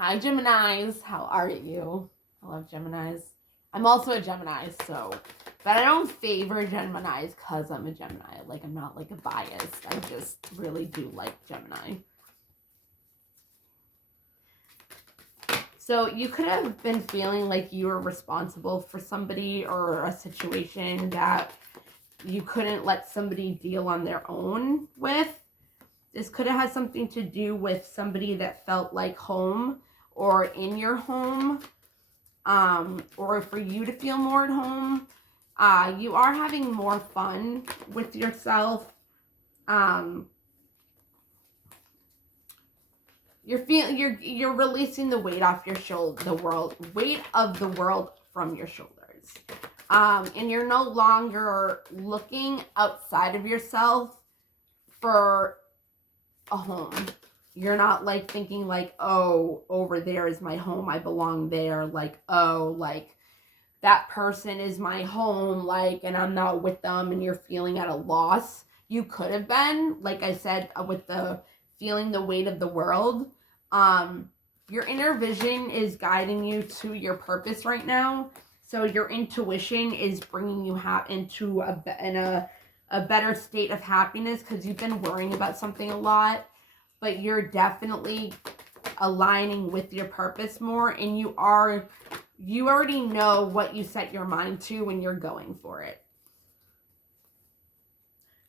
Hi, Geminis. How are you? I love Geminis. I'm also a Gemini, so. But I don't favor Geminis because I'm a Gemini. Like, I'm not like a biased. I just really do like Gemini. So, you could have been feeling like you were responsible for somebody or a situation that you couldn't let somebody deal on their own with. This could have had something to do with somebody that felt like home or in your home, or for you to feel more at home. You are having more fun with yourself. You're releasing the weight off your shoulder, weight of the world from your shoulders. And you're no longer looking outside of yourself for a home. You're not like thinking like, oh, over there is my home, I belong there. Like, oh, like that person is my home, like, and I'm not with them, and you're feeling at a loss. You could have been, like I said, with the feeling the weight of the world. Your inner vision is guiding you to your purpose right now. So your intuition is bringing you into a better state of happiness because you've been worrying about something a lot, but you're definitely aligning with your purpose more, and you already know what you set your mind to when you're going for it.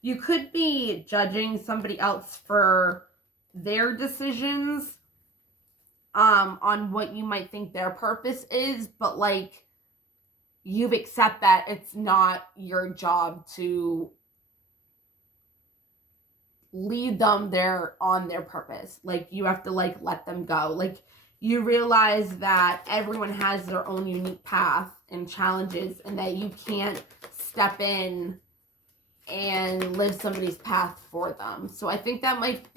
You could be judging somebody else for their decisions on what you might think their purpose is, but like you've accept that it's not your job to lead them there on their purpose. Like you have to like let them go. Like you realize that everyone has their own unique path and challenges, and that you can't step in and live somebody's path for them. So I think that might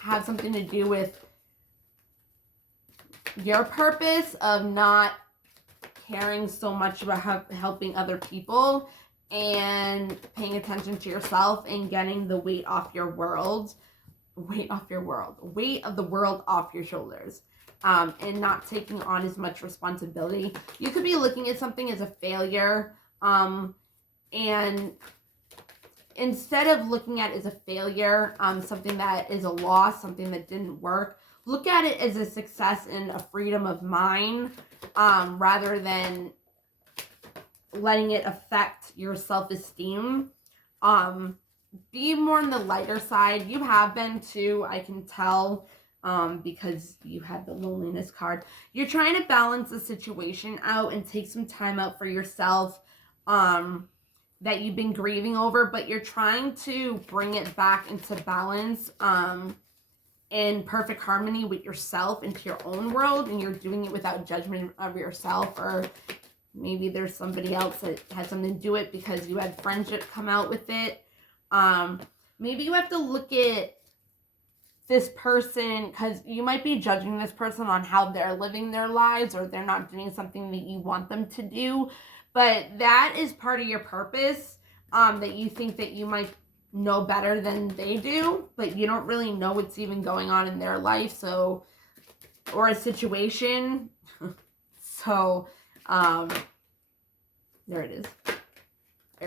have something to do with your purpose of not caring so much about helping other people and paying attention to yourself and getting the weight of the world off your shoulders, and not taking on as much responsibility. You could be looking at something as a failure, and instead of looking at it as a failure, something that is a loss, something that didn't work, look at it as a success and a freedom of mind, rather than letting it affect your self-esteem. Be more on the lighter side. You have been too, I can tell, because you had the loneliness card. You're trying to balance the situation out and take some time out for yourself, that you've been grieving over, but you're trying to bring it back into balance, in perfect harmony with yourself into your own world, and you're doing it without judgment of yourself, or maybe there's somebody else that has something to do it because you had friendship come out with it. Maybe you have to look at this person because you might be judging this person on how they're living their lives, or they're not doing something that you want them to do, but that is part of your purpose, that you think that you might know better than they do, but you don't really know what's even going on in their life, so, or a situation. So there it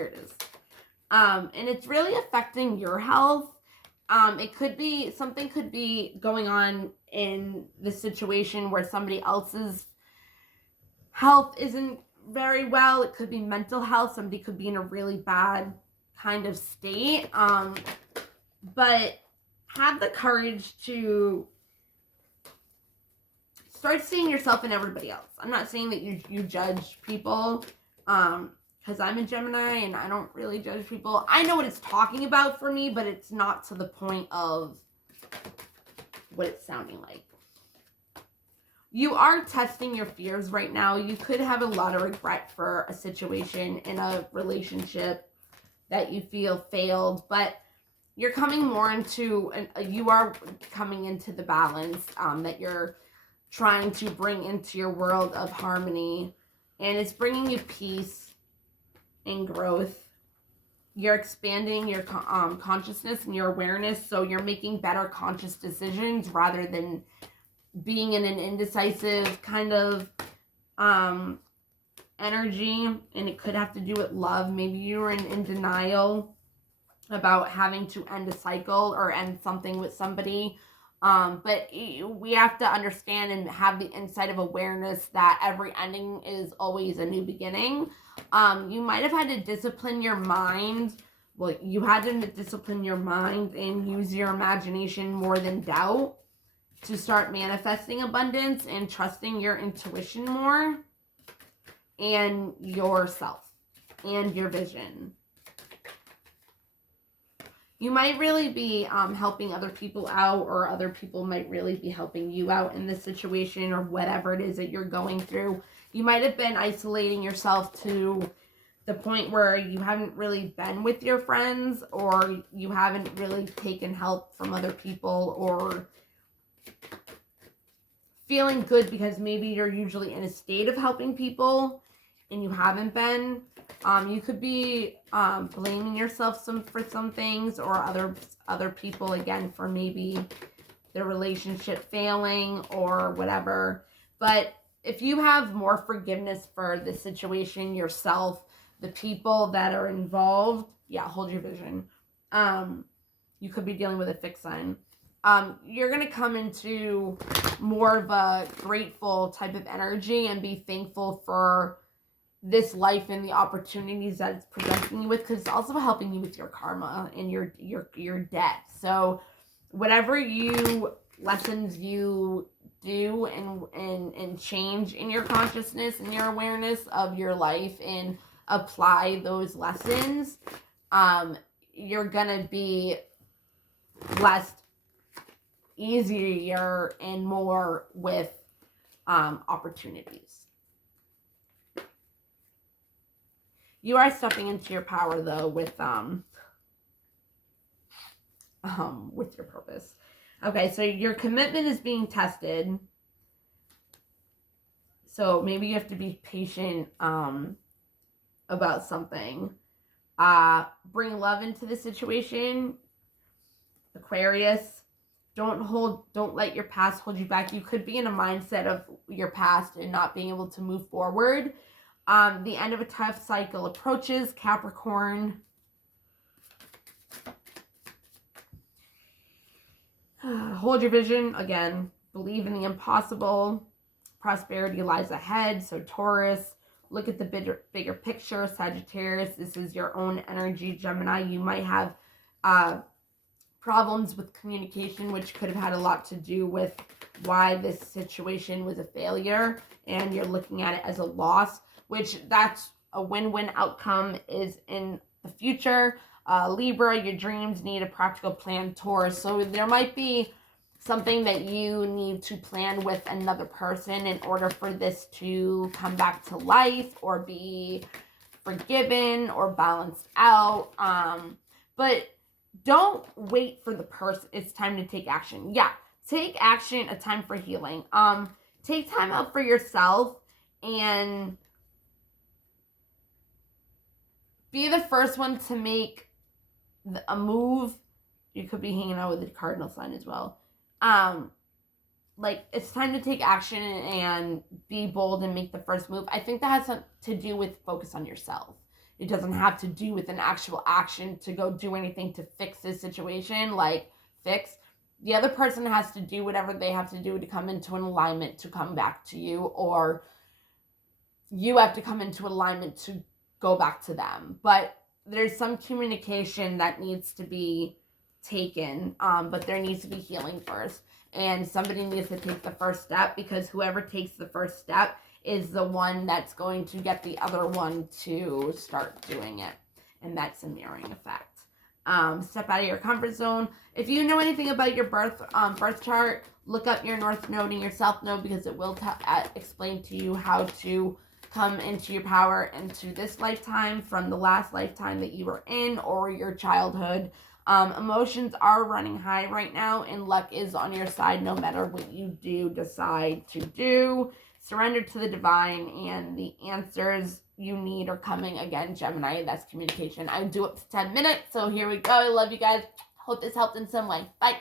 is. And it's really affecting your health. Something could be going on in the situation where somebody else's health isn't very well. It could be mental health. Somebody could be in a really bad kind of state. But have the courage to start seeing yourself in everybody else. I'm not saying that you judge people, because I'm a Gemini and I don't really judge people. I know what it's talking about for me, but it's not to the point of what it's sounding like. You are testing your fears right now. You could have a lot of regret for a situation in a relationship that you feel failed, but you're coming more into, you are coming into the balance, that you're trying to bring into your world of harmony, and it's bringing you peace and growth. You're expanding your consciousness and your awareness, so you're making better conscious decisions rather than being in an indecisive kind of energy, and it could have to do with love. Maybe you were in denial about having to end a cycle or end something with somebody. But we have to understand and have the insight of awareness that every ending is always a new beginning. You might have had to discipline your mind. Well, you had to discipline your mind and use your imagination more than doubt to start manifesting abundance and trusting your intuition more and yourself and your vision. You might really be helping other people out, or other people might really be helping you out in this situation, or whatever it is that you're going through. You might have been isolating yourself to the point where you haven't really been with your friends, or you haven't really taken help from other people, or feeling good because maybe you're usually in a state of helping people and you haven't been. You could be blaming yourself for some things, or other people, again, for maybe the relationship failing or whatever. But if you have more forgiveness for the situation, yourself, the people that are involved, yeah, hold your vision. You could be dealing with a fixed sign. You're going to come into more of a grateful type of energy and be thankful for this life and the opportunities that it's presenting you with, because it's also helping you with your karma and your debt. So whatever lessons you do and change in your consciousness and your awareness of your life and apply those lessons, you're gonna be blessed easier and more with opportunities. You are stepping into your power, though, with your purpose. Okay, so your commitment is being tested. So maybe you have to be patient about something. Bring love into the situation. Aquarius, don't let your past hold you back. You could be in a mindset of your past and not being able to move forward. The end of a tough cycle approaches, Capricorn. Hold your vision. Again, believe in the impossible. Prosperity lies ahead. So Taurus, look at the bigger picture. Sagittarius, this is your own energy. Gemini, you might have problems with communication, which could have had a lot to do with why this situation was a failure, and you're looking at it as a loss, which that's a win-win outcome is in the future. Libra, your dreams need a practical plan. Taurus, so there might be something that you need to plan with another person in order for this to come back to life or be forgiven or balanced out. But don't wait for the person. It's time to take action. Yeah, take action, a time for healing. Take time out for yourself and be the first one to make a move. You could be hanging out with the cardinal sign as well. Like, it's time to take action and be bold and make the first move. I think that has to do with focus on yourself. It doesn't have to do with an actual action to go do anything to fix this situation, like fix. The other person has to do whatever they have to do to come into an alignment to come back to you, or you have to come into alignment to go back to them. But there's some communication that needs to be taken, but there needs to be healing first. And somebody needs to take the first step, because whoever takes the first step is the one that's going to get the other one to start doing it. And that's a mirroring effect. Step out of your comfort zone. If you know anything about your birth chart, look up your North Node and your South Node, because it will explain to you how to come into your power into this lifetime from the last lifetime that you were in, or your childhood. Emotions are running high right now, and luck is on your side no matter what you decide to do. Surrender to the divine, and the answers you need are coming. Again, Gemini, that's communication. I do up to 10 minutes, so here we go. I love you guys. Hope this helped in some way. Bye.